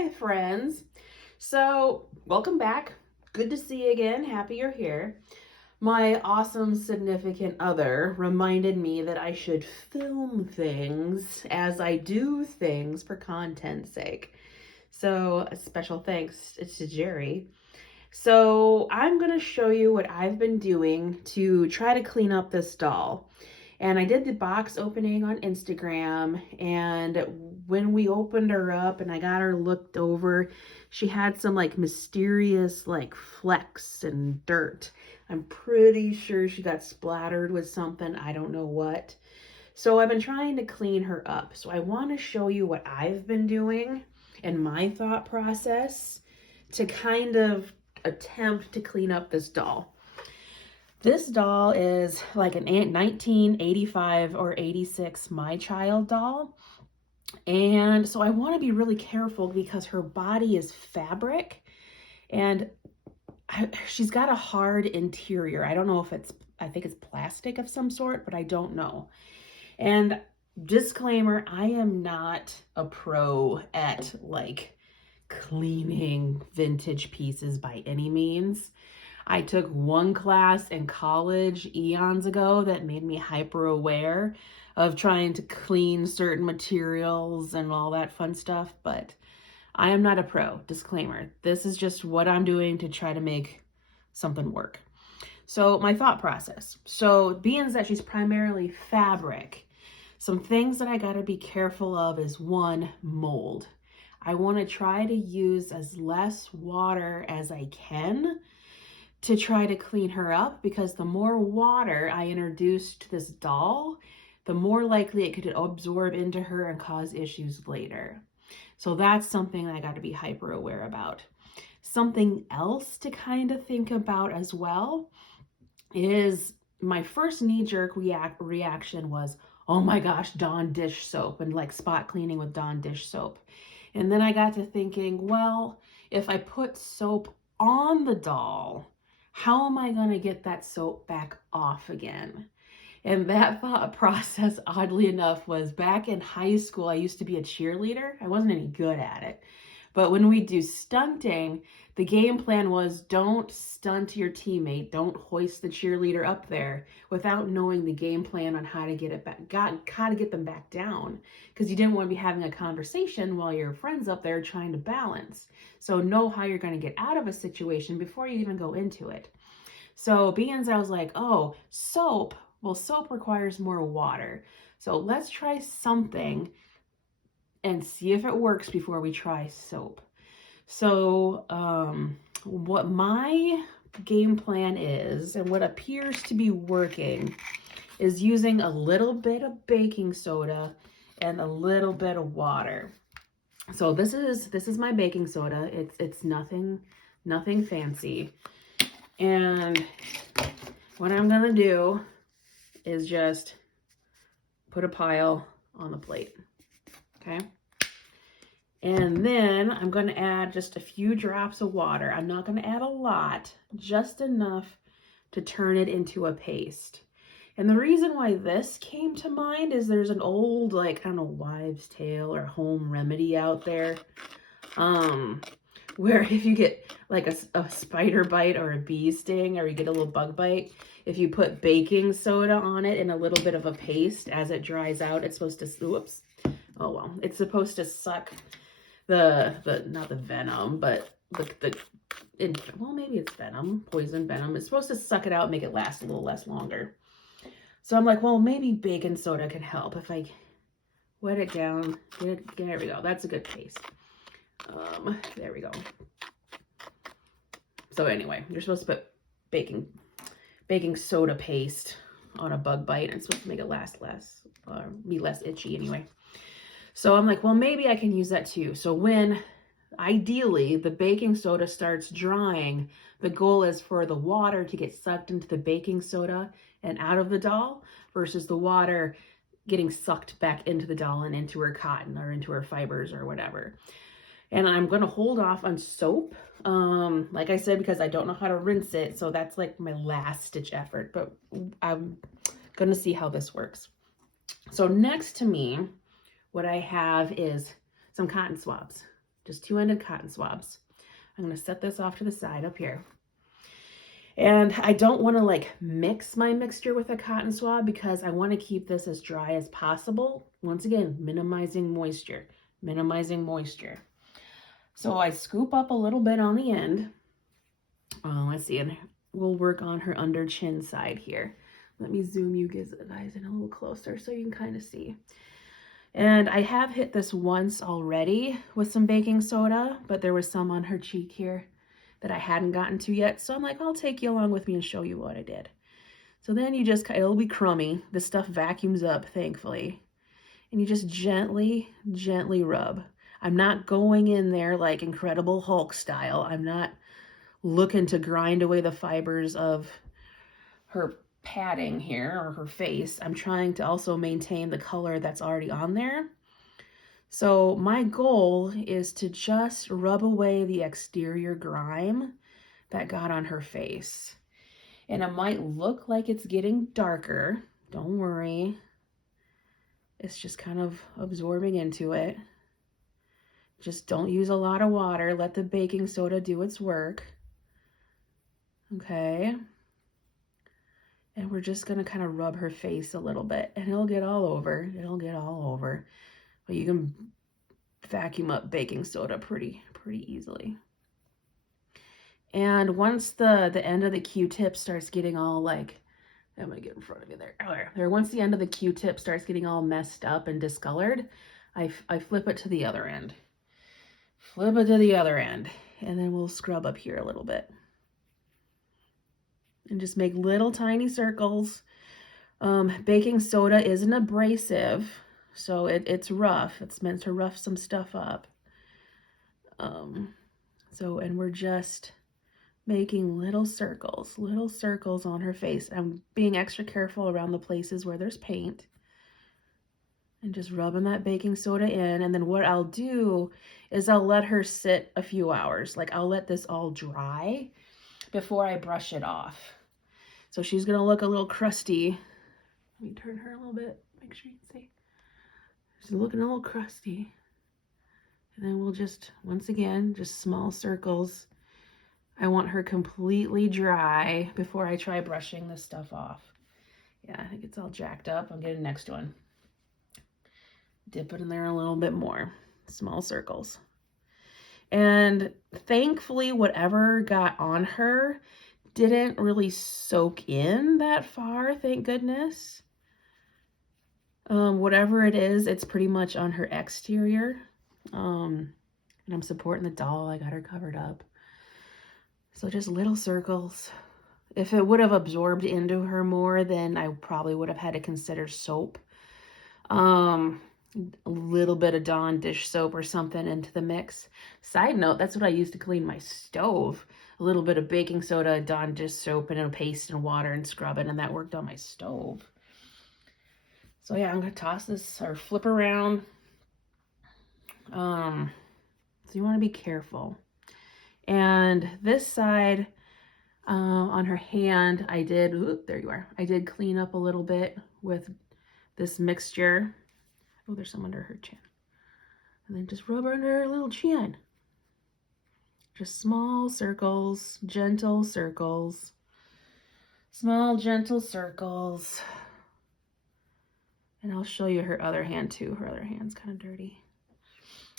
Hi, friends. So, welcome back. Good to see you again. Happy you're here. My awesome significant other reminded me that I should film things as I do things for content's sake. So, a special thanks to Jerry. So, I'm going to show you what I've been doing to try to clean up this doll. And I did the box opening on Instagram, and when we opened her up and I got her looked over, she had some like mysterious like flecks and dirt. I'm pretty sure she got splattered with something, I don't know what. So I've been trying to clean her up. So I want to show you what I've been doing and my thought process to kind of attempt to clean up this doll. This doll is like an 1985 or 86 My Child doll. And so I want to be really careful because her body is fabric and she's got a hard interior. I don't know if I think it's plastic of some sort, but I don't know. And disclaimer, I am not a pro at like cleaning vintage pieces by any means. I took one class in college eons ago that made me hyper aware of trying to clean certain materials and all that fun stuff, but I am not a pro. Disclaimer. This is just what I'm doing to try to make something work. So my thought process. So being that she's primarily fabric, some things that I got to be careful of is one, mold. I want to try to use as less water as I can to try to clean her up, because the more water I introduce to this doll, the more likely it could absorb into her and cause issues later. So that's something I got to be hyper aware about. Something else to kind of think about as well is my first knee-jerk reaction was, oh my gosh, Dawn dish soap and like spot cleaning with Dawn dish soap. And then I got to thinking, well, if I put soap on the doll, how am I going to get that soap back off again? And that thought process, oddly enough, was back in high school. I used to be a cheerleader. I wasn't any good at it. But when we do stunting, the game plan was don't stunt your teammate. Don't hoist the cheerleader up there without knowing the game plan on how to get it back, how to get them back down. Because you didn't want to be having a conversation while your friend's up there trying to balance. So know how you're going to get out of a situation before you even go into it. So being as I was like, oh, soap. Well, soap requires more water. So let's try something and see if it works before we try soap. So what my game plan is, and what appears to be working, is using a little bit of baking soda and a little bit of water. So this is my baking soda. It's nothing fancy. And what I'm gonna do is just put a pile on the plate. Okay. And then I'm going to add just a few drops of water. I'm not going to add a lot, just enough to turn it into a paste. And the reason why this came to mind is there's an old, like, I don't know, wives' tale or home remedy out there, where if you get like a spider bite or a bee sting, or you get a little bug bite, if you put baking soda on it in a little bit of a paste, as it dries out, it's supposed to, whoops, oh well, it's supposed to suck the not the venom, but well, maybe it's venom, poison venom. It's supposed to suck it out, make it last a little less longer. So I'm like, well, maybe baking soda can help if I wet it down. There we go. That's a good paste. There we go. So anyway, you're supposed to put baking soda paste on a bug bite, and it's supposed to make it last less, or be less itchy anyway. So I'm like, well, maybe I can use that too. So when ideally the baking soda starts drying, the goal is for the water to get sucked into the baking soda and out of the doll, versus the water getting sucked back into the doll and into her cotton or into her fibers or whatever. And I'm going to hold off on soap, like I said, because I don't know how to rinse it. So that's like my last ditch effort, but I'm going to see how this works. So next to me, what I have is some cotton swabs just two-ended cotton swabs. I'm going to set this off to the side up here. And I don't want to like mix my mixture with a cotton swab because I want to keep this as dry as possible. Once again, minimizing moisture, minimizing moisture. So I scoop up a little bit on the end. Let's see, and we'll work on her under chin side here. Let me zoom you guys in a little closer so you can kind of see. And I have hit this once already with some baking soda, but there was some on her cheek here that I hadn't gotten to yet. So I'm like, I'll take you along with me and show you what I did. So then you just, it'll be crummy. This stuff vacuums up, thankfully. And you just gently, gently rub. I'm not going in there like Incredible Hulk style. I'm not looking to grind away the fibers of her padding here or her face. I'm trying to also maintain the color that's already on there. So my goal is to just rub away the exterior grime that got on her face. And it might look like it's getting darker. Don't worry. It's just kind of absorbing into it. Just don't use a lot of water. Let the baking soda do its work. Okay. And we're just going to kind of rub her face a little bit. And it'll get all over. It'll get all over. But you can vacuum up baking soda pretty easily. And once the end of the Q-tip starts getting all like, I'm gonna get in front of you there. Once the end of the Q-tip starts getting all messed up and discolored, I flip it to the other end. Flip it to the other end. And then we'll scrub up here a little bit. And just make little tiny circles. Baking soda is an abrasive, so it's rough. It's meant to rough some stuff up. And we're just making little circles on her face. I'm being extra careful around the places where there's paint. And just rubbing that baking soda in. And then what I'll do is I'll let her sit a few hours. Like I'll let this all dry before I brush it off. So she's going to look a little crusty. Let me turn her a little bit. Make sure you can see. She's looking a little crusty. And then we'll just, once again, just small circles. I want her completely dry before I try brushing this stuff off. Yeah, I think it's all jacked up. I'm getting the next one. Dip it in there a little bit more. Small circles. And thankfully, whatever got on her didn't really soak in that far, thank goodness. Whatever it is, it's pretty much on her exterior. And I'm supporting the doll. I got her covered up. So just little circles. If it would have absorbed into her more, then I probably would have had to consider soap. A little bit of Dawn dish soap or something into the mix. Side note, that's what I used to clean my stove. A little bit of baking soda, Dawn dish soap, and a paste and water and scrub it, and that worked on my stove. So yeah, I'm gonna toss this or flip around. So you want to be careful. And this side, on her hand, I did, there you are. I did clean up a little bit with this mixture. Oh, there's some under her chin. And then just rub her under her little chin. Just small circles, gentle circles. Small, gentle circles. And I'll show you her other hand too. Her other hand's kind of dirty.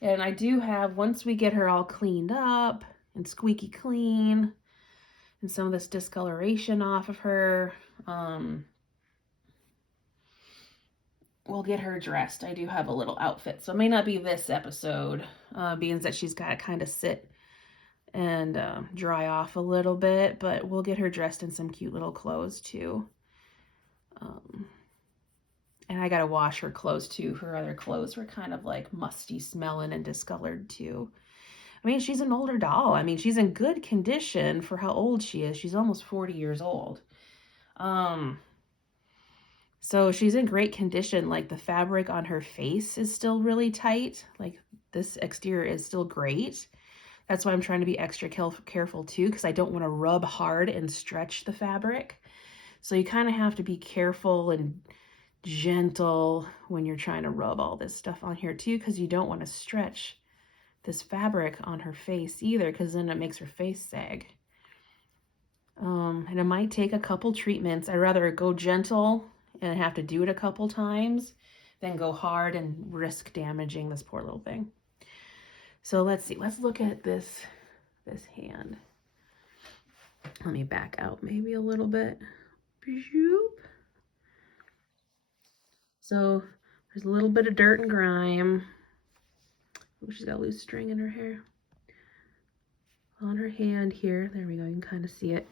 And I do have, once we get her all cleaned up and squeaky clean, and some of this discoloration off of her, we'll get her dressed. I do have a little outfit, so it may not be this episode, being that she's got to kind of sit and dry off a little bit, but we'll get her dressed in some cute little clothes too. And I got to wash her clothes too. Her other clothes were kind of like musty smelling and discolored too. I mean, she's an older doll. I mean, she's in good condition for how old she is. She's almost 40 years old. So she's in great condition. Like the fabric on her face is still really tight. Like this exterior is still great. That's why I'm trying to be extra careful too, because I don't want to rub hard and stretch the fabric. So you kind of have to be careful and gentle when you're trying to rub all this stuff on here too, because you don't want to stretch this fabric on her face either, because then it makes her face sag. And it might take a couple treatments. I'd rather go gentle and have to do it a couple times than go hard and risk damaging this poor little thing. So let's see. Let's look at this hand. Let me back out maybe a little bit. So there's a little bit of dirt and grime. Oh, she's got a loose string in her hair. On her hand here. There we go. You can kind of see it.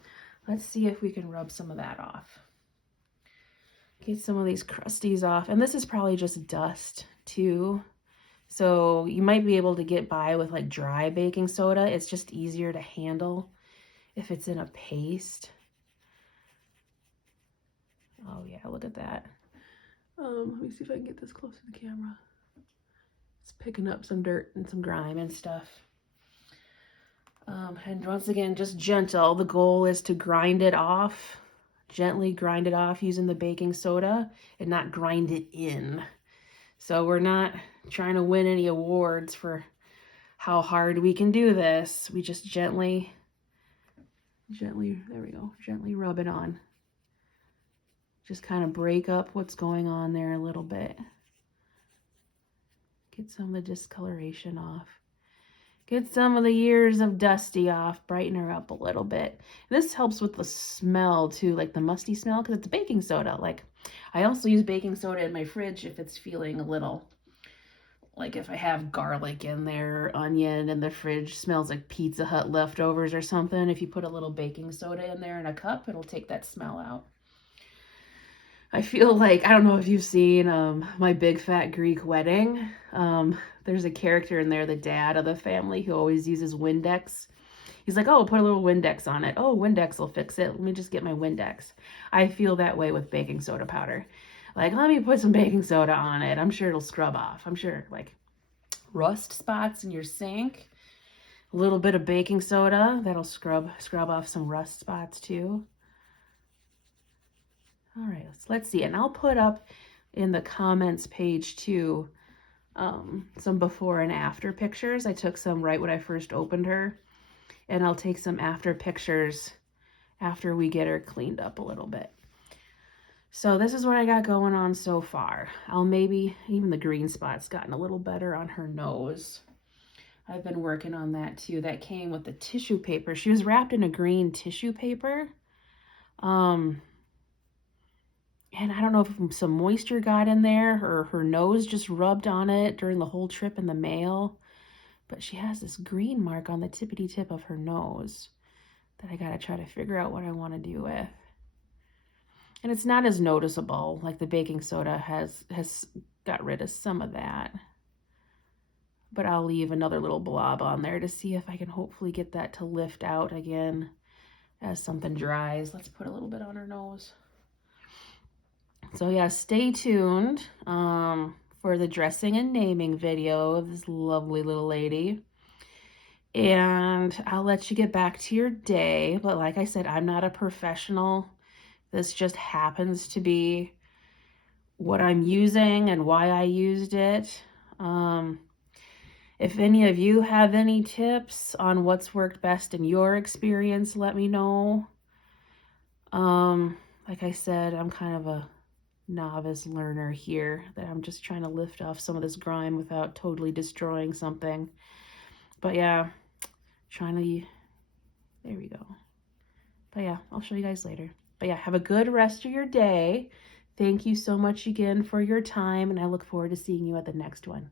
Let's see if we can rub some of that off. Get some of these crusties off. And this is probably just dust too. So you might be able to get by with like dry baking soda. It's just easier to handle if it's in a paste. Oh yeah, look at that. Let me see if I can get this close to the camera. It's picking up some dirt and some grime and stuff. And once again, just gentle. The goal is to grind it off, gently grind it off using the baking soda and not grind it in. So we're not trying to win any awards for how hard we can do this. We just gently, there we go, gently rub it on. Just kind of break up what's going on there a little bit. Get some of the discoloration off. Get some of the years of dusty off, brighten her up a little bit. This helps with the smell too, like the musty smell, because it's baking soda. Like, I also use baking soda in my fridge if it's feeling a little, like if I have garlic in there, onion, and the fridge smells like Pizza Hut leftovers or something. If you put a little baking soda in there in a cup, it'll take that smell out. I feel like, I don't know if you've seen My Big Fat Greek Wedding. There's a character in there, the dad of the family, who always uses Windex. He's like, oh, put a little Windex on it. Oh, Windex will fix it. Let me just get my Windex. I feel that way with baking soda powder. Like, let me put some baking soda on it. I'm sure it'll scrub off. I'm sure, like, rust spots in your sink. A little bit of baking soda. That'll scrub off some rust spots too. All right, let's see. And I'll put up in the comments page too some before and after pictures. I took some right when I first opened her, and I'll take some after pictures after we get her cleaned up a little bit. So this is what I got going on so far. I'll maybe, even the green spot's gotten a little better on her nose. I've been working on that too. That came with the tissue paper. She was wrapped in a green tissue paper. And I don't know if some moisture got in there or her nose just rubbed on it during the whole trip in the mail. But she has this green mark on the tippity tip of her nose that I gotta try to figure out what I want to do with. And it's not as noticeable, like the baking soda has got rid of some of that. But I'll leave another little blob on there to see if I can hopefully get that to lift out again as something dries. Let's put a little bit on her nose. So yeah, stay tuned for the dressing and naming video of this lovely little lady. And I'll let you get back to your day. But like I said, I'm not a professional. This just happens to be what I'm using and why I used it. If any of you have any tips on what's worked best in your experience, let me know. Like I said, I'm kind of a novice learner here, that I'm just trying to lift off some of this grime without totally destroying something. But yeah, there we go. But yeah, I'll show you guys later. But yeah, have a good rest of your day. Thank you so much again for your time, and I look forward to seeing you at the next one.